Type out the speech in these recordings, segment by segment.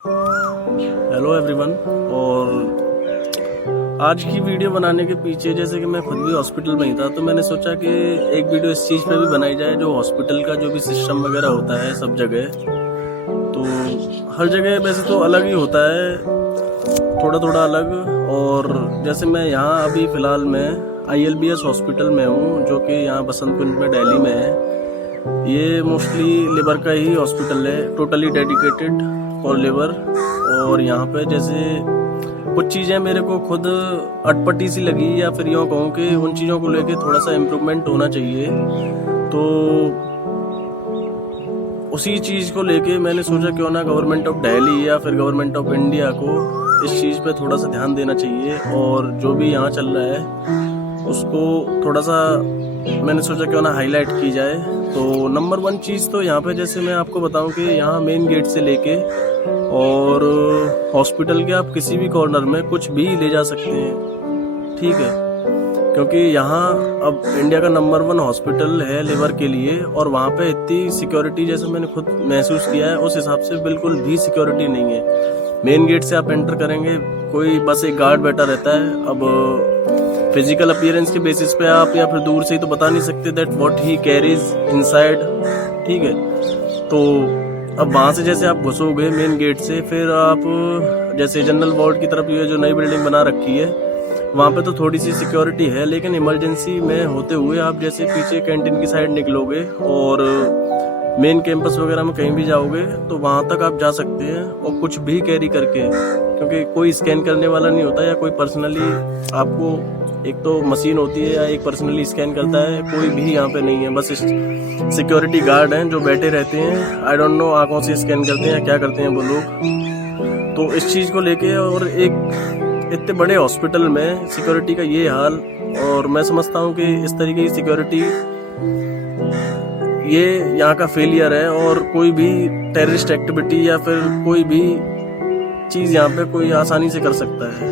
Hello everyone. और आज की वीडियो बनाने के पीछे, जैसे कि मैं खुद भी हॉस्पिटल में ही था, तो मैंने सोचा कि एक वीडियो इस चीज़ पे भी बनाई जाए, जो हॉस्पिटल का जो भी सिस्टम वगैरह होता है सब जगह। तो हर जगह वैसे तो अलग ही होता है, थोड़ा थोड़ा अलग। और जैसे मैं यहाँ अभी फ़िलहाल में ILBS हॉस्पिटल में हूँ, जो कि यहाँ बसंत कुंज में दिल्ली में है। ये मोस्टली लिवर का ही हॉस्पिटल है, टोटली डेडिकेटेड फॉर लिवर। और यहाँ पे जैसे कुछ चीज़ें मेरे को खुद अटपटी सी लगी, या फिर यूँ कहूँ कि उन चीज़ों को लेके थोड़ा सा इम्प्रूवमेंट होना चाहिए। तो उसी चीज़ को लेके मैंने सोचा क्यों ना गवर्नमेंट ऑफ दिल्ली या फिर गवर्नमेंट ऑफ इंडिया को इस चीज़ पे थोड़ा सा ध्यान देना चाहिए। और जो भी यहाँ चल रहा है उसको थोड़ा सा मैंने सोचा क्यों ना हाईलाइट की जाए। तो नंबर 1 चीज़ तो यहाँ पे जैसे मैं आपको बताऊँ कि यहाँ मेन गेट से लेके और हॉस्पिटल के आप किसी भी कॉर्नर में कुछ भी ले जा सकते हैं, ठीक है। क्योंकि यहाँ अब इंडिया का नंबर 1 हॉस्पिटल है लिवर के लिए, और वहाँ पे इतनी सिक्योरिटी जैसे मैंने खुद महसूस किया है उस हिसाब से बिल्कुल भी सिक्योरिटी नहीं है। मेन गेट से आप एंटर करेंगे, कोई बस एक गार्ड बैठा रहता है। अब फिजिकल अपीयरेंस के बेसिस पे आप या फिर दूर से ही तो बता नहीं सकते that what he carries inside, ठीक है। तो अब वहाँ से जैसे आप घुसोगे मेन गेट से, फिर आप जैसे जनरल वार्ड की तरफ ये जो नई बिल्डिंग बना रखी है वहाँ पे तो थोड़ी सी सिक्योरिटी है, लेकिन इमरजेंसी में होते हुए आप जैसे पीछे कैंटीन की साइड निकलोगे और मेन कैंपस वगैरह में कहीं भी जाओगे तो वहाँ तक आप जा सकते हैं, और कुछ भी कैरी करके, क्योंकि कोई स्कैन करने वाला नहीं होता, या कोई पर्सनली आपको, एक तो मशीन होती है या एक पर्सनली स्कैन करता है, कोई भी यहाँ पे नहीं है। बस सिक्योरिटी गार्ड हैं जो बैठे रहते हैं, आई डोंट नो आंखों से स्कैन करते हैं क्या करते हैं वो लोग। तो इस चीज़ को लेके, और एक इतने बड़े हॉस्पिटल में सिक्योरिटी का ये हाल, और मैं समझता हूँ कि इस तरीके की सिक्योरिटी ये यहाँ का फेलियर है। और कोई भी टेररिस्ट एक्टिविटी या फिर कोई भी चीज़ यहाँ पे कोई आसानी से कर सकता है,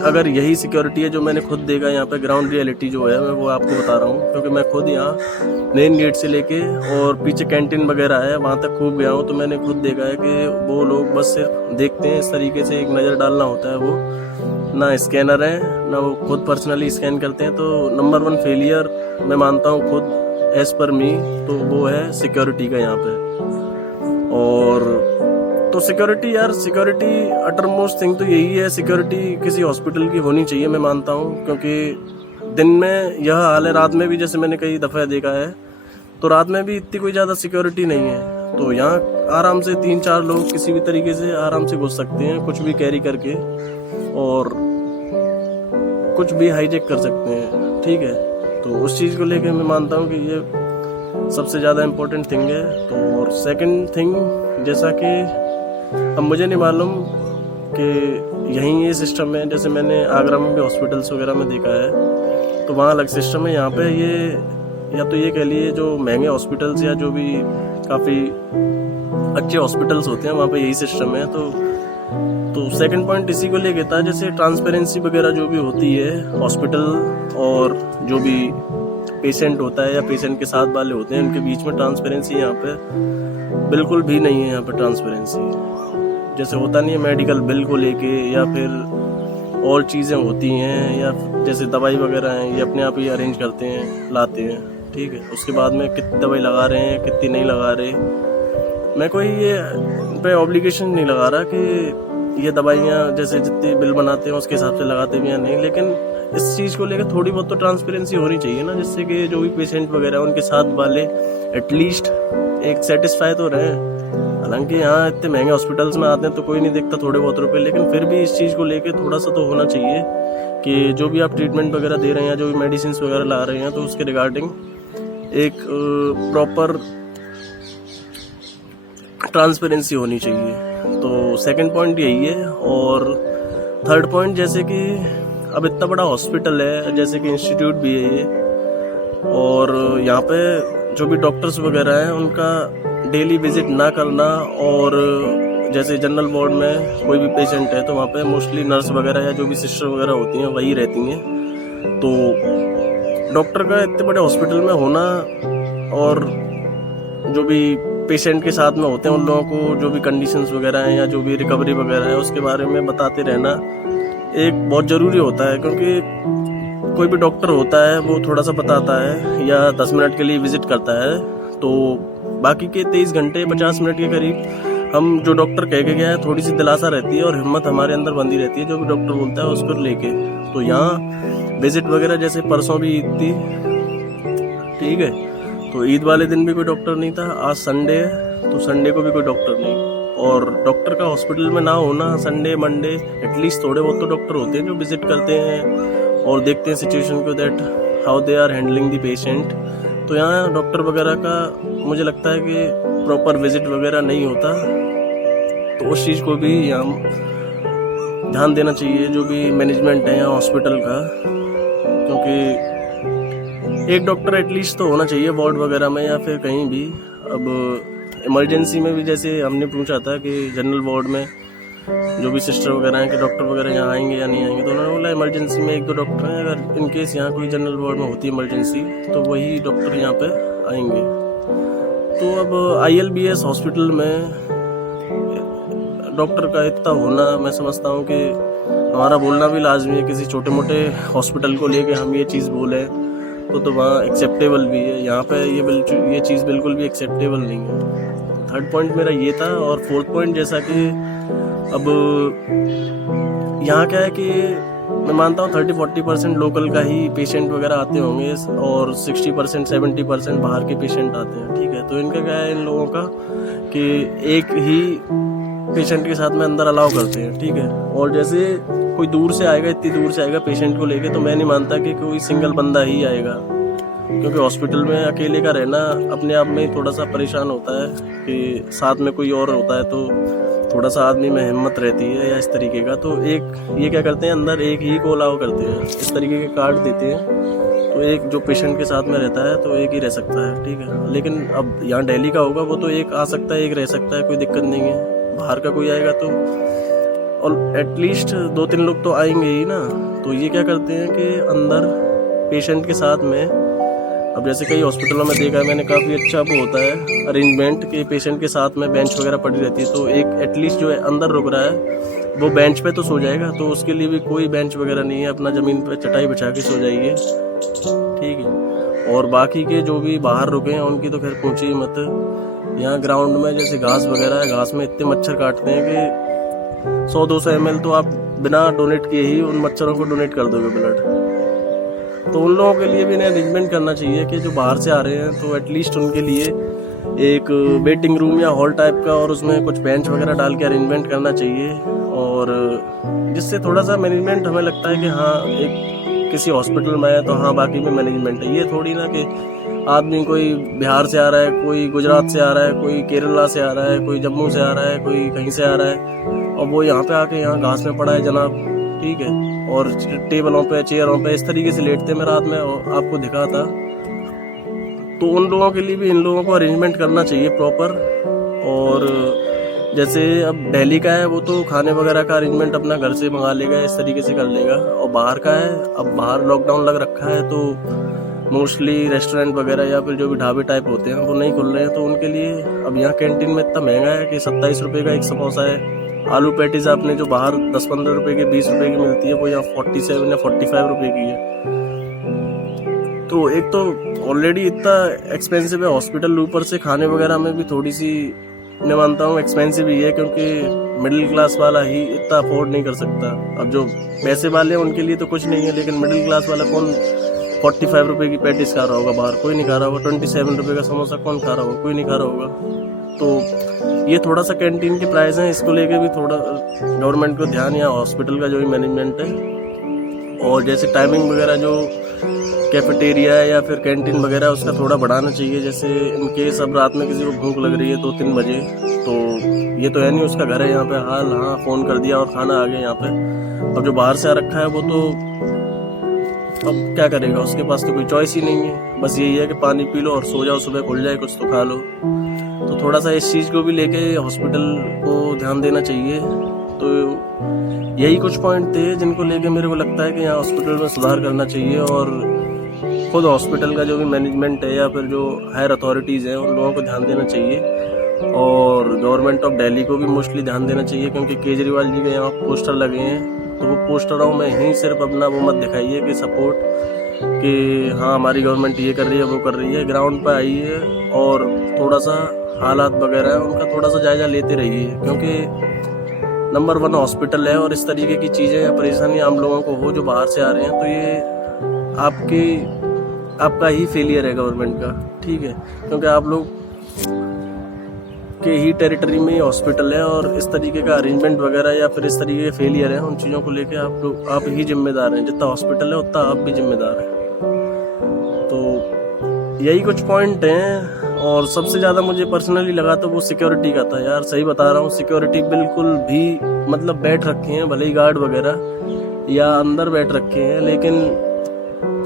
अगर यही सिक्योरिटी है जो मैंने खुद देखा यहाँ पे। ग्राउंड रियलिटी जो है मैं वो आपको बता रहा हूँ, क्योंकि मैं खुद यहाँ मेन गेट से लेके और पीछे कैंटीन वगैरह है वहाँ तक खूब गया हूँ। तो मैंने खुद देखा है कि वो लोग बस सिर्फ देखते हैं, इस तरीके से एक नज़र डालना होता है, वो ना स्कैनर है ना वो खुद पर्सनली स्कैन करते हैं। तो नंबर 1 फेलियर मैं मानता हूँ खुद एज पर मी, तो वो है सिक्योरिटी का यहाँ पे। और तो सिक्योरिटी यार, सिक्योरिटी अटर मोस्ट थिंग तो यही है, सिक्योरिटी किसी हॉस्पिटल की होनी चाहिए मैं मानता हूँ। क्योंकि दिन में यह हाल है, रात में भी जैसे मैंने कई दफ़ा देखा है, तो रात में भी इतनी कोई ज़्यादा सिक्योरिटी नहीं है। तो यहाँ आराम से 3-4 लोग किसी भी तरीके से आराम से घुस सकते हैं, कुछ भी कैरी करके, और कुछ भी हाईजेक कर सकते हैं, ठीक है। तो उस चीज़ को लेके मैं मानता हूँ कि ये सबसे ज़्यादा इम्पोर्टेंट थिंग है। तो और सेकंड थिंग, जैसा कि अब मुझे नहीं मालूम कि यहीं ये सिस्टम है, जैसे मैंने आगरा में भी हॉस्पिटल्स वगैरह में देखा है तो वहाँ अलग सिस्टम है। यहाँ पे ये, या तो ये कह लिए जो महंगे हॉस्पिटल्स या जो भी काफ़ी अच्छे हॉस्पिटल्स होते हैं वहाँ पे यही सिस्टम है। तो सेकंड पॉइंट इसी को लेके था, जैसे ट्रांसपेरेंसी वगैरह जो भी होती है हॉस्पिटल और जो भी पेशेंट होता है या पेशेंट के साथ वाले होते हैं उनके बीच में, ट्रांसपेरेंसी यहाँ पे बिल्कुल भी नहीं है। यहाँ पे ट्रांसपेरेंसी जैसे होता नहीं है मेडिकल बिल को लेके, या फिर और चीज़ें होती हैं, या जैसे दवाई वगैरह हैं ये अपने आप ही अरेंज करते हैं, लाते हैं, ठीक है। उसके बाद में कितनी दवाई लगा रहे हैं कितनी नहीं लगा रहे, मैं कोई ये पे ऑब्लिगेशन नहीं लगा रहा कि ये दवाइयाँ जैसे जितनी बिल बनाते हैं उसके हिसाब से लगाते भी या नहीं, लेकिन इस चीज़ को लेकर थोड़ी बहुत तो ट्रांसपेरेंसी होनी चाहिए ना, जिससे कि जो भी पेशेंट वगैरह उनके साथ वाले एटलीस्ट एक सेटिस्फाई तो रहे। हालांकि यहाँ इतने महंगे हॉस्पिटल्स में आते हैं तो कोई नहीं देखता थोड़े बहुत रुपए, लेकिन फिर भी इस चीज़ को लेके थोड़ा सा तो होना चाहिए कि जो भी आप ट्रीटमेंट वगैरह दे रहे हैं या जो भी मेडिसिन वगैरह ला रहे हैं तो उसके रिगार्डिंग एक प्रॉपर ट्रांसपेरेंसी होनी चाहिए। तो सेकंड पॉइंट यही है। और थर्ड पॉइंट, जैसे कि अब इतना बड़ा हॉस्पिटल है, जैसे कि इंस्टीट्यूट भी है ये, और यहाँ पे जो भी डॉक्टर्स वगैरह हैं उनका डेली विजिट ना करना, और जैसे जनरल वार्ड में कोई भी पेशेंट है तो वहाँ पे मोस्टली नर्स वगैरह या जो भी सिस्टर वगैरह होती हैं वही रहती हैं। तो डॉक्टर का इतने बड़े हॉस्पिटल में होना, और जो भी पेशेंट के साथ में होते हैं उन लोगों को जो भी कंडीशंस वगैरह हैं या जो भी रिकवरी वगैरह है उसके बारे में बताते रहना एक बहुत ज़रूरी होता है, क्योंकि कोई भी डॉक्टर होता है वो थोड़ा सा बताता है या 10 मिनट के लिए विजिट करता है, तो बाकी के 23 घंटे 50 मिनट के करीब हम जो डॉक्टर कह के गया है थोड़ी सी दिलासा रहती है और हिम्मत हमारे अंदर बंधी रहती है जो भी डॉक्टर बोलता है उसको लेके। तो यहाँ विजिट वगैरह जैसे परसों भी ईद थी, ठीक है, तो ईद वाले दिन भी कोई डॉक्टर नहीं था। आज संडे है तो संडे को भी कोई डॉक्टर नहीं, और डॉक्टर का हॉस्पिटल में ना होना संडे मंडे एटलीस्ट थोड़े बहुत तो डॉक्टर होते हैं जो विजिट करते हैं और देखते हैं सिचुएशन को, that how they are handling the patient. तो यहाँ डॉक्टर वगैरह का मुझे लगता है कि प्रॉपर विजिट वगैरह नहीं होता, तो उस चीज़ को भी यहाँ ध्यान देना चाहिए जो भी मैनेजमेंट है यहाँ हॉस्पिटल का, क्योंकि एक डॉक्टर एटलीस्ट तो होना चाहिए वार्ड वगैरह में या फिर कहीं भी। अब इमरजेंसी में भी जैसे हमने पूछा था कि जनरल वार्ड में जो भी सिस्टर वगैरह हैं कि डॉक्टर वगैरह यहाँ आएंगे या नहीं आएंगे, तो उन्होंने बोला इमरजेंसी में 1-2 डॉक्टर हैं, अगर इन केस यहाँ कोई जनरल वार्ड में होती है इमरजेंसी तो वही डॉक्टर यहाँ पे आएंगे। तो अब ILBS हॉस्पिटल में डॉक्टर का इतना होना मैं समझता हूँ कि हमारा बोलना भी लाजमी है। किसी छोटे मोटे हॉस्पिटल को लेके हम ये चीज़ बोलें तो वहाँ एक्सेप्टेबल भी है, यहाँ पे ये चीज़ बिल्कुल भी एक्सेप्टेबल नहीं है। थर्ड पॉइंट मेरा ये था। और फोर्थ पॉइंट जैसा कि अब यहाँ क्या है कि मैं मानता हूँ 30-40% लोकल का ही पेशेंट वगैरह आते होंगे और 60% 70% बाहर के पेशेंट आते हैं, ठीक है। तो इनका क्या है इन लोगों का कि एक ही पेशेंट के साथ में अंदर अलाउ करते हैं, ठीक है। और जैसे कोई दूर से आएगा, इतनी दूर से आएगा पेशेंट को लेके, तो मैं नहीं मानता कि कोई सिंगल बंदा ही आएगा, क्योंकि हॉस्पिटल में अकेले का रहना अपने आप में थोड़ा सा परेशान होता है कि साथ में कोई और होता है तो थोड़ा सा आदमी में हिम्मत रहती है या इस तरीके का। तो एक ये क्या करते हैं अंदर एक ही को अलाउ करते हैं, इस तरीके के कार्ड देते हैं, तो एक जो पेशेंट के साथ में रहता है तो एक ही रह सकता है, ठीक है। लेकिन अब यहाँ दिल्ली का होगा वो तो एक आ सकता है, एक रह सकता है, कोई दिक्कत नहीं है। बाहर का कोई आएगा तो और एटलीस्ट 2-3 लोग तो आएंगे ही ना। तो ये क्या करते हैं कि अंदर पेशेंट के साथ में, अब जैसे कई हॉस्पिटलों में देखा है मैंने, काफ़ी अच्छा वो होता है अरेंजमेंट कि पेशेंट के साथ में बेंच वगैरह पड़ी रहती है, तो एक एटलीस्ट जो है अंदर रुक रहा है वो बेंच पे तो सो जाएगा, तो उसके लिए भी कोई बेंच वगैरह नहीं है, अपना ज़मीन पे चटाई बिछा के सो जाइए, ठीक है। और बाकी के जो भी बाहर रुके हैं उनकी तो खैर पूछिए मत। यहाँ ग्राउंड में जैसे घास वगैरह है, घास में इतने मच्छर काटते हैं कि 100-200 ml तो आप बिना डोनेट किए ही उन मच्छरों को डोनेट कर दोगे ब्लड। तो उन लोगों के लिए भी अरेंजमेंट करना चाहिए कि जो बाहर से आ रहे हैं तो एटलीस्ट उनके लिए एक वेटिंग रूम या हॉल टाइप का और उसमें कुछ बेंच वगैरह डाल के अरेंजमेंट करना चाहिए, और जिससे थोड़ा सा मैनेजमेंट हमें लगता है कि हाँ एक किसी हॉस्पिटल में है तो हाँ बाकी में मैनेजमेंट है। ये थोड़ी ना कि आदमी कोई बिहार से आ रहा है, कोई गुजरात से आ रहा है, कोई केरला से आ रहा है, कोई जम्मू से आ रहा है, कोई कहीं से आ रहा है और वो यहाँ पे आके यहाँ घास में पड़ा है जनाब, ठीक है, और टेबलों पे चेयरों पे इस तरीके से लेटते मैं रात में आपको दिखा था। तो उन लोगों के लिए भी इन लोगों को अरेंजमेंट करना चाहिए प्रॉपर। और जैसे अब दिल्ली का है वो तो खाने वगैरह का अरेंजमेंट अपना घर से मंगा लेगा, इस तरीके से कर लेगा। और बाहर का है, अब बाहर लॉकडाउन लग रखा है तो मोस्टली रेस्टोरेंट वगैरह या फिर जो भी ढाबे टाइप होते हैं वो नहीं खुल रहे हैं, तो उनके लिए अब यहाँ कैंटीन में इतना महंगा है कि 27 रुपये का एक समोसा है। आलू पैटीज आपने जो बाहर 10-15 रुपये की 20 रुपये की मिलती है वो यहाँ 47 या 45 रुपये की है। तो एक तो ऑलरेडी इतना एक्सपेंसिव है हॉस्पिटल, ऊपर से खाने वगैरह में भी थोड़ी सी मैं मानता हूँ एक्सपेंसिव ही है, क्योंकि मिडिल क्लास वाला ही इतना अफोर्ड नहीं कर सकता। अब जो पैसे वाले हैं उनके लिए तो कुछ नहीं है, लेकिन मिडिल क्लास वाला कौन 45 रुपये की पैटीज खा रहा होगा बाहर? कोई नहीं खा रहा होगा। 27 रुपये का समोसा कौन खा रहा होगा? कोई नहीं खा रहा होगा। तो ये थोड़ा सा कैंटीन के प्राइस हैं, इसको लेके भी थोड़ा गवर्नमेंट को ध्यान या हॉस्पिटल का जो भी मैनेजमेंट है, और जैसे टाइमिंग वगैरह जो कैफेटेरिया है या फिर कैंटीन वगैरह उसका थोड़ा बढ़ाना चाहिए। जैसे इन केस अब रात में किसी को भूख लग रही है 2-3 बजे, तो ये तो है नहीं उसका घर है यहाँ पे, हाल हाँ फ़ोन कर दिया और खाना आ गया यहाँ पे। अब जो बाहर से आ रखा है वो तो अब क्या करेगा, उसके पास तो कोई चॉइस ही नहीं है, बस यही है कि पानी पी लो और सो जाओ, सुबह खुल जाए कुछ तो खा लो। तो थोड़ा सा इस चीज़ को भी लेके हॉस्पिटल को ध्यान देना चाहिए। तो यही कुछ पॉइंट थे जिनको लेके मेरे को लगता है कि यहाँ हॉस्पिटल में सुधार करना चाहिए, और खुद हॉस्पिटल का जो भी मैनेजमेंट है या फिर जो हायर अथॉरिटीज़ हैं उन लोगों को ध्यान देना चाहिए। और गवर्नमेंट ऑफ दिल्ली को भी मोस्टली ध्यान देना चाहिए, क्योंकि केजरीवाल जी के यहाँ पोस्टर लगे हैं, तो वो पोस्टरों में ही सिर्फ अपना वो मत दिखाइए कि सपोर्ट कि हाँ हमारी गवर्नमेंट ये कर रही है वो कर रही है। ग्राउंड पर आइए और थोड़ा सा हालात वगैरह है उनका थोड़ा सा जायजा लेते रहिए, क्योंकि नंबर 1 हॉस्पिटल है और इस तरीके की चीज़ें या परेशानी आम लोगों को हो जो बाहर से आ रहे हैं, तो ये आपका ही फेलियर है गवर्नमेंट का, ठीक है, क्योंकि आप लोग के ही टेरिटरी में ही हॉस्पिटल है और इस तरीके का अरेंजमेंट वगैरह या फिर इस तरीके के फेलियर है, उन चीज़ों को लेके आप ही जिम्मेदार हैं। जितना हॉस्पिटल है उतना आप भी जिम्मेदार हैं। तो यही कुछ पॉइंट हैं, और सबसे ज़्यादा मुझे पर्सनली लगा तो वो सिक्योरिटी का था यार। सही बता रहा हूँ, सिक्योरिटी बिल्कुल भी मतलब बैठ रखे हैं, भले ही गार्ड वगैरह या अंदर बैठ रखे हैं, लेकिन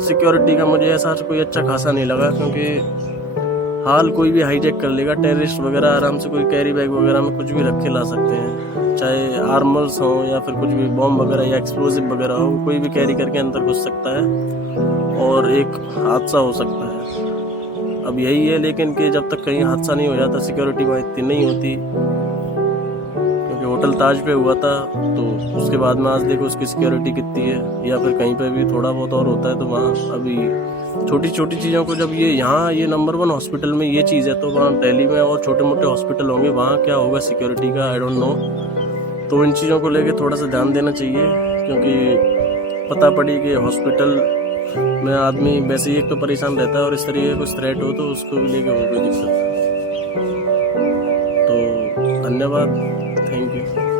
सिक्योरिटी का मुझे ऐसा कोई अच्छा खासा नहीं लगा, क्योंकि हाल कोई भी हाईजैक कर लेगा। टेररिस्ट वगैरह आराम से कोई कैरी बैग वगैरह में कुछ भी रख के ला सकते हैं, चाहे आर्मर्स हो या फिर कुछ भी बॉम्ब वगैरह या एक्सप्लोजिव वगैरह हो, कोई भी कैरी करके अंदर घुस सकता है और एक हादसा हो सकता है। अब यही है, लेकिन कि जब तक कहीं हादसा नहीं हो जाता सिक्योरिटी वहाँ इतनी नहीं होती, क्योंकि होटल ताज पे हुआ था तो उसके बाद में आज देखो उसकी सिक्योरिटी कितनी है, या फिर कहीं पे भी थोड़ा बहुत और होता है। तो वहाँ अभी छोटी छोटी चीज़ों को जब ये नंबर 1 हॉस्पिटल में ये चीज़ है, तो वहाँ दिल्ली में और छोटे मोटे हॉस्पिटल होंगे, वहाँ क्या होगा सिक्योरिटी का आई डोंट नो। तो इन चीज़ों को लेके थोड़ा सा ध्यान देना चाहिए, क्योंकि पता पड़ी कि हॉस्पिटल में आदमी वैसे ही एक तो परेशान रहता है और इस तरीके का कुछ थ्रेट हो तो उसको भी लेके हो कोई दिक्कत। तो धन्यवाद, थैंक यू।